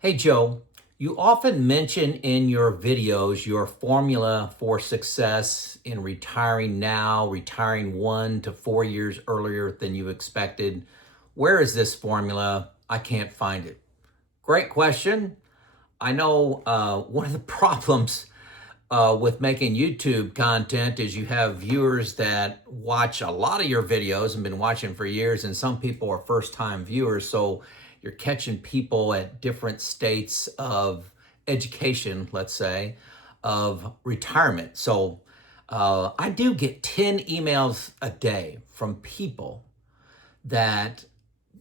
Hey Joe, you often mention in your videos your formula for success in retiring now, retiring 1 to 4 years earlier than you expected. Where is this formula? I can't find it. Great question. I know one of the problems with making YouTube content is you have viewers that watch a lot of your videos and been watching for years, and some people are first-time viewers. So you're catching people at different states of education, let's say, of retirement. So I do get 10 emails a day from people that,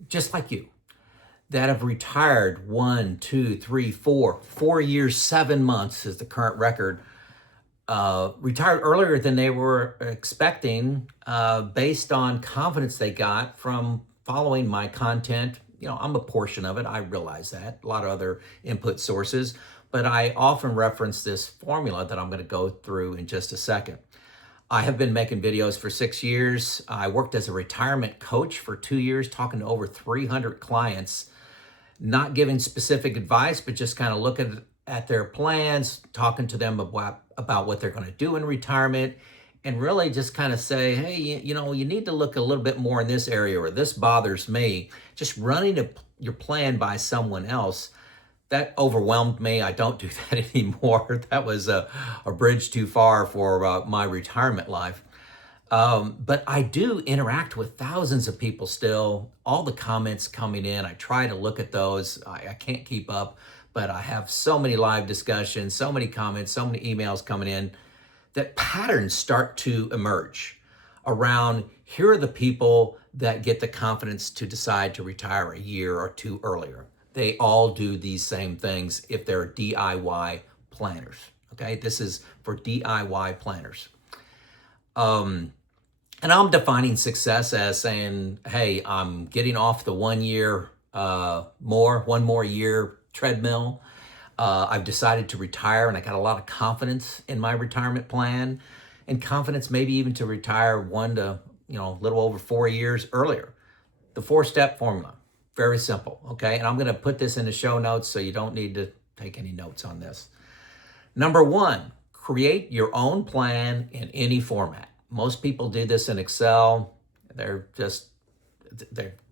just like you, that have retired 4 years, 7 months is the current record, retired earlier than they were expecting based on confidence they got from following my content. You know, I'm a portion of it. I realize that. A lot of other input sources. But I often reference this formula that I'm going to go through in just a second. I have been making videos for 6 years. I worked as a retirement coach for 2 years, talking to over 300 clients, not giving specific advice, but just kind of looking at their plans, talking to them about what they're going to do in retirement, and really just kind of say, hey, you need to look a little bit more in this area, or this bothers me. Just running your plan by someone else, that overwhelmed me. I don't do that anymore. That was a bridge too far for my retirement life. But I do interact with thousands of people still. All the comments coming in, I try to look at those. I can't keep up, but I have so many live discussions, so many comments, so many emails coming in, that patterns start to emerge around here are the people that get the confidence to decide to retire a year or two earlier. They all do these same things if they're DIY planners. Okay, this is for DIY planners. And I'm defining success as saying, hey, I'm getting off the 1 year one more year treadmill. I've decided to retire, and I got a lot of confidence in my retirement plan, and confidence maybe even to retire a little over 4 years earlier. The 4-step formula, very simple, okay? And I'm going to put this in the show notes, so you don't need to take any notes on this. Number one, create your own plan in any format. Most people do this in Excel. They're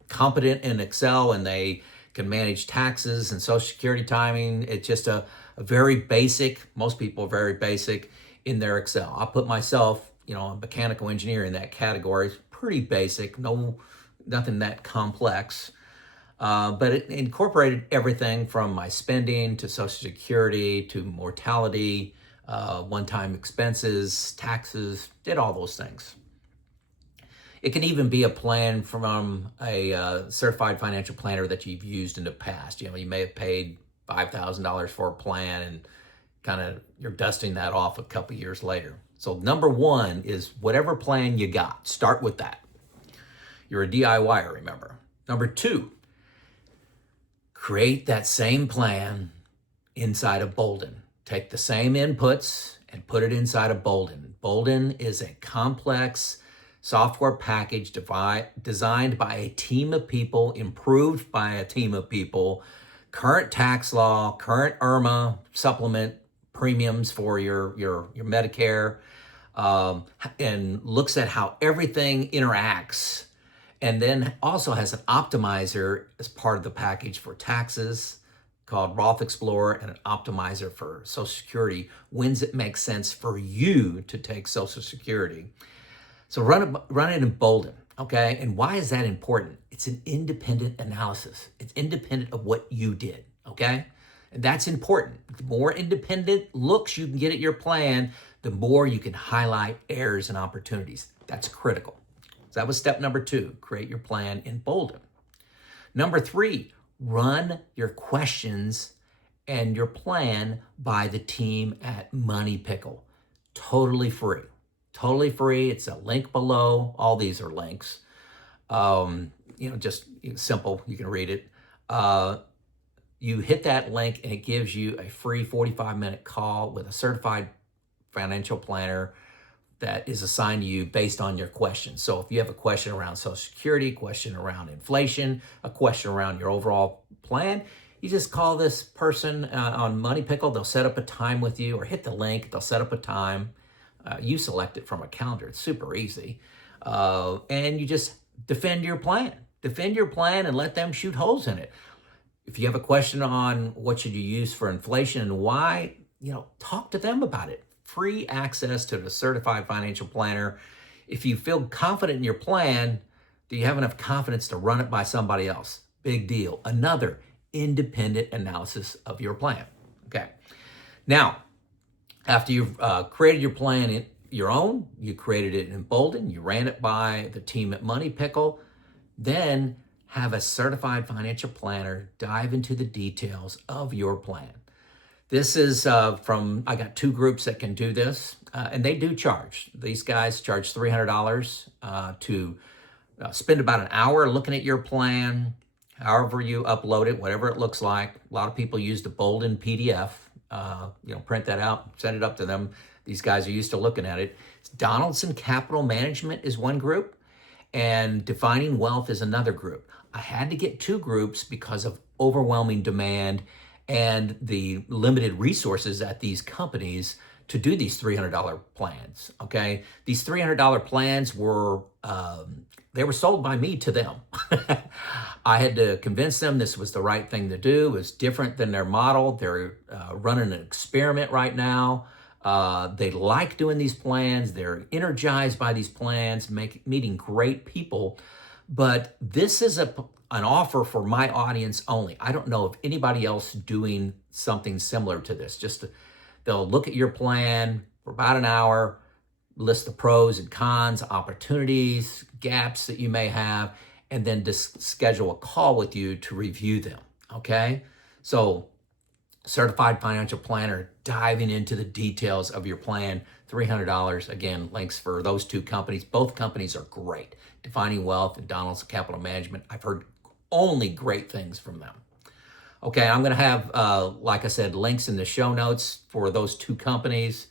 competent in Excel, and they can manage taxes and Social Security timing. It's just a very basic, most people are very basic in their Excel. I put myself, a mechanical engineer in that category. It's pretty basic, nothing that complex. But it incorporated everything from my spending to Social Security to mortality, one-time expenses, taxes, did all those things. It can even be a plan from a certified financial planner that you've used in the past. You may have paid $5,000 for a plan, and kind of you're dusting that off a couple years later. So number one is whatever plan you got, start with that. You're a DIYer, remember. Number two, create that same plan inside of Boldin. Take the same inputs and put it inside of Boldin. Boldin is a complex software package designed by a team of people, improved by a team of people, current tax law, current IRMA supplement premiums for your Medicare, and looks at how everything interacts, and then also has an optimizer as part of the package for taxes called Roth Explorer, and an optimizer for Social Security when it makes sense for you to take Social Security. So run it in Boldin, okay? And why is that important? It's an independent analysis. It's independent of what you did, okay? And that's important. The more independent looks you can get at your plan, the more you can highlight errors and opportunities. That's critical. So that was step number two, create your plan in Boldin. Number three, run your questions and your plan by the team at Money Pickle. Totally free. Totally free. It's a link below. All these are links. Just simple. You can read it. You hit that link and it gives you a free 45-minute call with a certified financial planner that is assigned to you based on your questions. So if you have a question around Social Security, question around inflation, a question around your overall plan, You just call this person on Money Pickle. They'll set up a time with you, or hit the link. They'll set up a time. You select it from a calendar. It's super easy. And you just defend your plan. Defend your plan and let them shoot holes in it. If you have a question on what should you use for inflation and why, talk to them about it. Free access to the certified financial planner. If you feel confident in your plan, do you have enough confidence to run it by somebody else? Big deal. Another independent analysis of your plan. Okay. Now, after you've created your plan your own, you created it in Boldin, you ran it by the team at Money Pickle, then have a certified financial planner dive into the details of your plan. This is I got 2 groups that can do this, and they do charge. These guys charge $300 to spend about an hour looking at your plan, however you upload it, whatever it looks like. A lot of people use the Boldin PDF, print that out, send it up to them. These guys are used to looking at it. Donaldson Capital Management is one group, and Defining Wealth is another group. I had to get 2 groups because of overwhelming demand and the limited resources at these companies to do these $300 plans, okay? These $300 plans were, they were sold by me to them. I had to convince them this was the right thing to do. It was different than their model. They're running an experiment right now. They like doing these plans. They're energized by these plans, meeting great people. But this is an offer for my audience only. I don't know of anybody else doing something similar to this. They'll look at your plan for about an hour, list the pros and cons, opportunities, gaps that you may have, and then just schedule a call with you to review them, okay? So, certified financial planner diving into the details of your plan, $300. Again, links for those 2 companies. Both companies are great. Defining Wealth and Donaldson Capital Management. I've heard only great things from them. Okay, I'm going to have, like I said, links in the show notes for those 2 companies.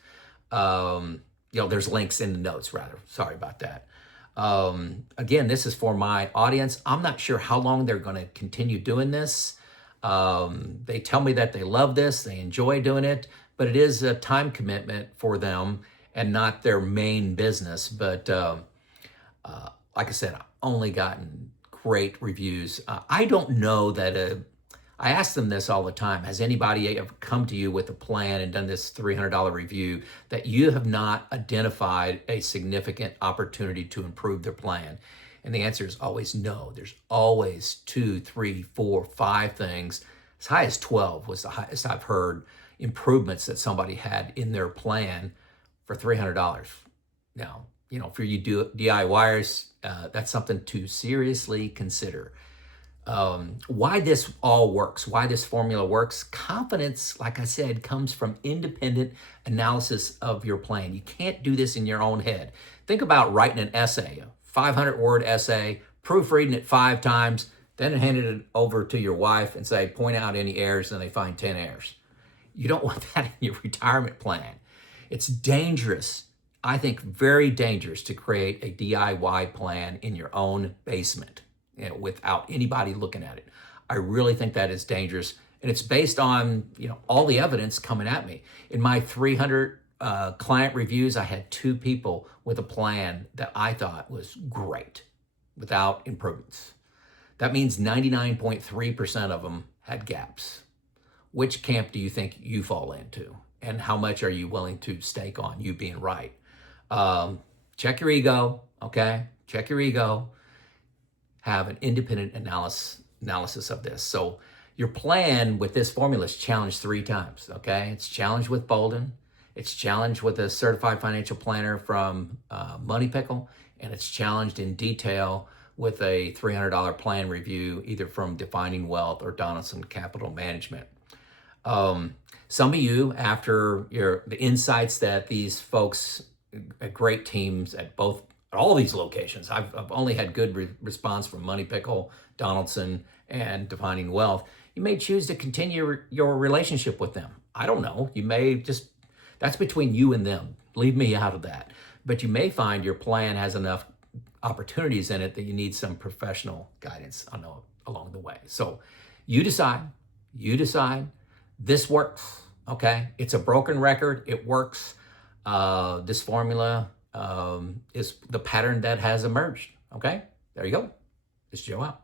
There's links in the notes, rather. Sorry about that. Again, this is for my audience. I'm not sure how long they're going to continue doing this. They tell me that they love this, they enjoy doing it, but it is a time commitment for them and not their main business. But like I said, I've only gotten great reviews. I don't know that, I ask them this all the time. Has anybody ever come to you with a plan and done this $300 review that you have not identified a significant opportunity to improve their plan? And the answer is always no. There's always 2, 3, 4, 5 things. As high as 12 was the highest I've heard improvements that somebody had in their plan for $300. Now, for you DIYers, that's something to seriously consider. Why this all works, why this formula works. Confidence, like I said, comes from independent analysis of your plan. You can't do this in your own head. Think about writing an essay, a 500-word essay, proofreading it 5 times, then handing it over to your wife and say, point out any errors, and they find 10 errors. You don't want that in your retirement plan. It's dangerous, I think very dangerous, to create a DIY plan in your own basement, without anybody looking at it. I really think that is dangerous. And it's based on, all the evidence coming at me. In my 300 client reviews, I had 2 people with a plan that I thought was great without improvements. That means 99.3% of them had gaps. Which camp do you think you fall into? And how much are you willing to stake on you being right? Check your ego, okay? Check your ego. Have an independent analysis of this. So your plan with this formula is challenged 3 times, okay? It's challenged with Boldin, it's challenged with a certified financial planner from Money Pickle, and it's challenged in detail with a $300 plan review, either from Defining Wealth or Donaldson Capital Management. Some of you, after the insights that these folks, great teams at all these locations. I've only had good response from Money Pickle, Donaldson, and Defining Wealth. You may choose to continue your relationship with them. I don't know. You may that's between you and them. Leave me out of that. But you may find your plan has enough opportunities in it that you need some professional guidance along the way. So you decide. You decide. This works, okay? It's a broken record. It works. This formula is the pattern that has emerged, okay? There you go. It's Joe out.